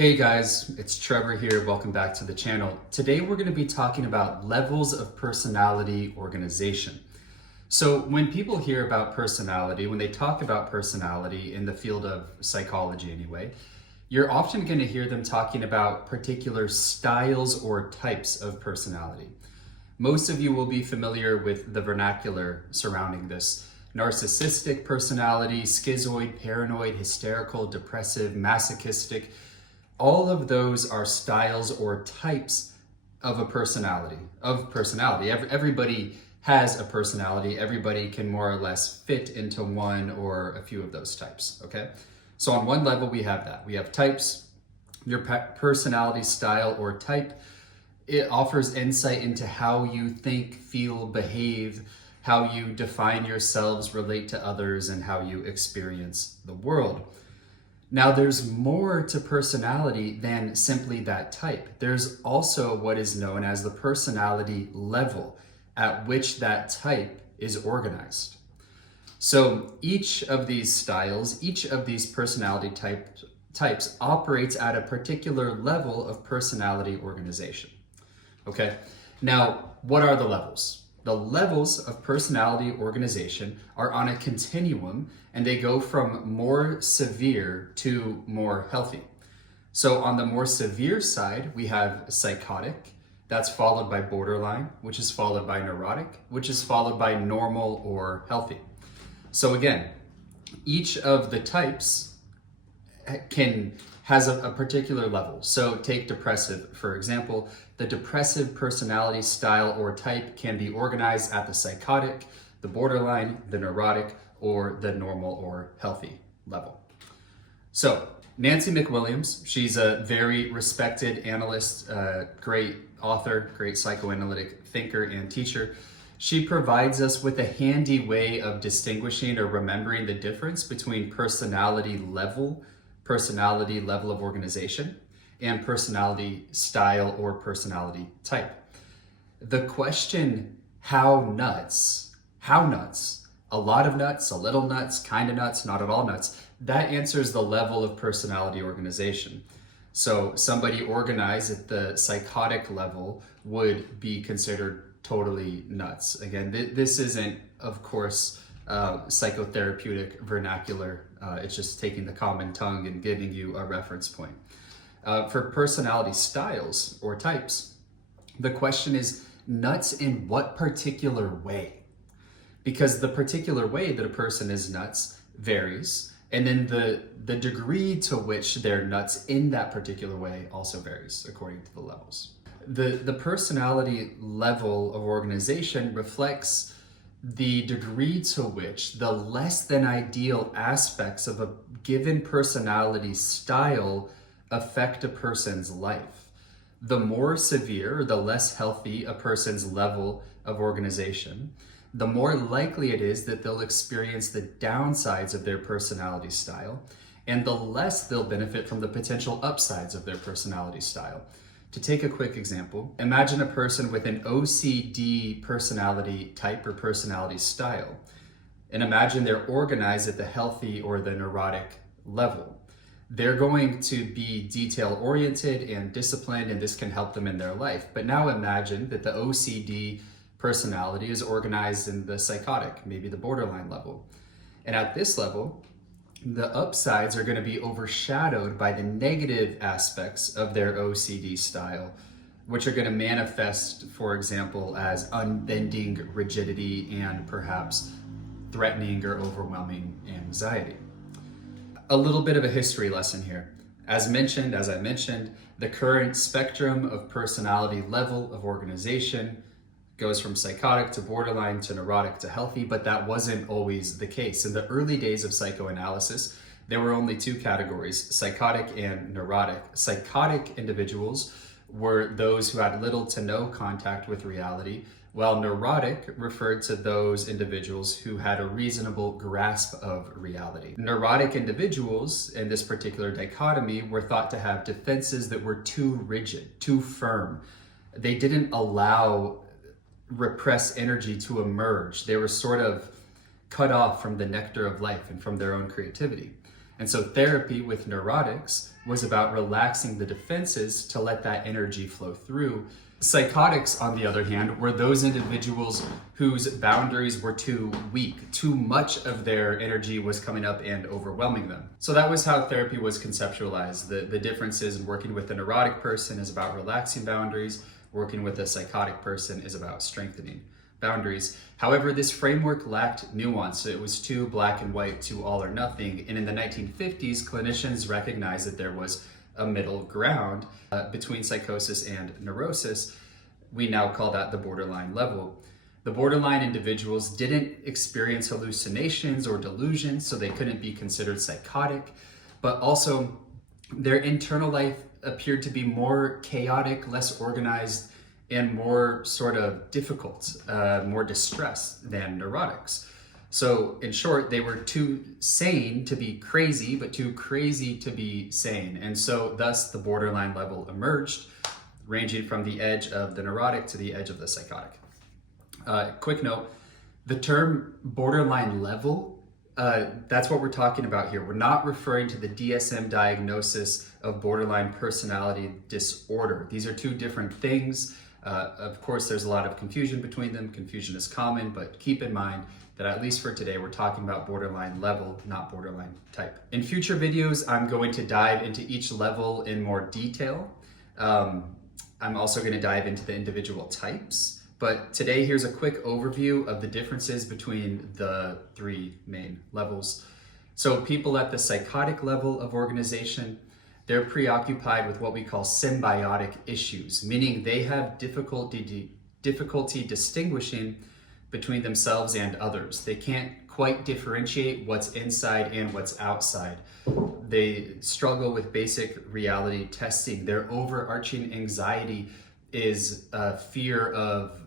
Hey guys, it's Trevor here. Welcome back to the channel. Today we're going to be talking about levels of personality organization. So when people hear about personality, when they talk about personality in the field of psychology anyway, you're often going to hear them talking about particular styles or types of personality. Most of you will be familiar with the vernacular surrounding this. Narcissistic personality, schizoid, paranoid, hysterical, depressive, masochistic. All of those are styles or types of a personality, Everybody has a personality. Everybody can more or less fit into one or a few of those types, okay? So on one level, we have that. We have types, your personality style or type. It offers insight into how you think, feel, behave, how you define yourselves, relate to others, and how you experience the world. Now, there's more to personality than simply that type. There's also what is known as the personality level at which that type is organized. So each of these styles, each of these personality types operates at a particular level of personality organization. Okay, now what are the levels? The levels of personality organization are on a continuum, and they go from more severe to more healthy. So on the more severe side, we have psychotic, that's followed by borderline, which is followed by neurotic, which is followed by normal or healthy. So again, each of the types has a particular level. So take depressive, for example. The depressive personality style or type can be organized at the psychotic, the borderline, the neurotic, or the normal or healthy level. So Nancy McWilliams, she's a very respected analyst, great author, great psychoanalytic thinker and teacher. She provides us with a handy way of distinguishing or remembering the difference between personality level of organization, and personality style or personality type. The question, how nuts, a lot of nuts, a little nuts, kind of nuts, not at all nuts, that answers the level of personality organization. So somebody organized at the psychotic level would be considered totally nuts. Again, this isn't, of course, psychotherapeutic vernacular. It's just taking the common tongue and giving you a reference point. For personality styles or types, the question is nuts in what particular way? Because the particular way that a person is nuts varies, and then the degree to which they're nuts in that particular way also varies according to the levels. The personality level of organization reflects the degree to which the less than ideal aspects of a given personality style affect a person's life. The more severe or the less healthy a person's level of organization, the more likely it is that they'll experience the downsides of their personality style, and the less they'll benefit from the potential upsides of their personality style. To take a quick example, imagine a person with an OCD personality type or personality style, and imagine they're organized at the healthy or the neurotic level. They're going to be detail-oriented and disciplined, and this can help them in their life. But now imagine that the OCD personality is organized in the psychotic, maybe the borderline level. And at this level, the upsides are going to be overshadowed by the negative aspects of their OCD style, which are going to manifest, for example, as unbending rigidity and perhaps threatening or overwhelming anxiety. A little bit of a history lesson here. As I mentioned, the current spectrum of personality level of organization goes from psychotic to borderline to neurotic to healthy, but that wasn't always the case. In the early days of psychoanalysis, there were only two categories, psychotic and neurotic. Psychotic individuals were those who had little to no contact with reality, while neurotic referred to those individuals who had a reasonable grasp of reality. Neurotic individuals in this particular dichotomy were thought to have defenses that were too rigid, too firm. They didn't allow repressed energy to emerge. They were sort of cut off from the nectar of life and from their own creativity. And so therapy with neurotics was about relaxing the defenses to let that energy flow through. Psychotics, on the other hand, were those individuals whose boundaries were too weak. Too much of their energy was coming up and overwhelming them. So that was how therapy was conceptualized. The differences in working with a neurotic person is about relaxing boundaries. Working with a psychotic person is about strengthening boundaries. However, this framework lacked nuance. It was too black and white, too all or nothing. And in the 1950s, clinicians recognized that there was a middle ground between psychosis and neurosis. We now call that the borderline level. The borderline individuals didn't experience hallucinations or delusions, so they couldn't be considered psychotic, but also their internal life appeared to be more chaotic, less organized, and more sort of difficult, more distressed than neurotics. So in short, they were too sane to be crazy, but too crazy to be sane. And so thus the borderline level emerged, ranging from the edge of the neurotic to the edge of the psychotic. Quick note, the term borderline level, that's what we're talking about here. We're not referring to the DSM diagnosis of borderline personality disorder. These are two different things. Of course, there's a lot of confusion between them. Confusion is common, but keep in mind that at least for today, we're talking about borderline level, not borderline type. In future videos, I'm going to dive into each level in more detail. I'm also going to dive into the individual types, but today here's a quick overview of the differences between the three main levels. So people at the psychotic level of organization, they're preoccupied with what we call symbiotic issues, meaning they have difficulty distinguishing between themselves and others. They can't quite differentiate what's inside and what's outside. They struggle with basic reality testing. Their overarching anxiety is a fear of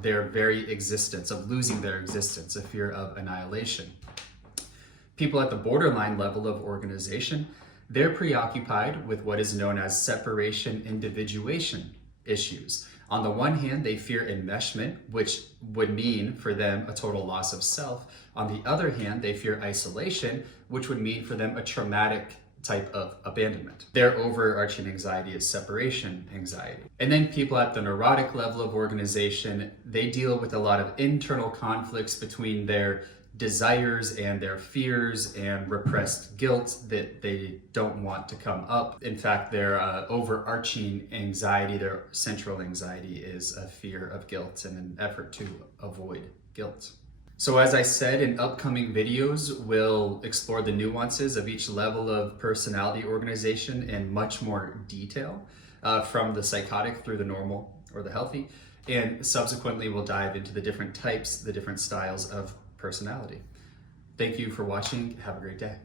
their very existence, of losing their existence, a fear of annihilation. People at the borderline level of organization, they're preoccupied with what is known as separation individuation issues. On the one hand, they fear enmeshment, which would mean for them a total loss of self. On the other hand, they fear isolation, which would mean for them a traumatic type of abandonment. Their overarching anxiety is separation anxiety. And then people at the neurotic level of organization, they deal with a lot of internal conflicts between their desires and their fears and repressed guilt that they don't want to come up. In fact, their overarching anxiety, their central anxiety, is a fear of guilt and an effort to avoid guilt. So as I said, in upcoming videos, we'll explore the nuances of each level of personality organization in much more detail, from the psychotic through the normal or the healthy, and subsequently we'll dive into the different types, the different styles of personality. Thank you for watching. Have a great day.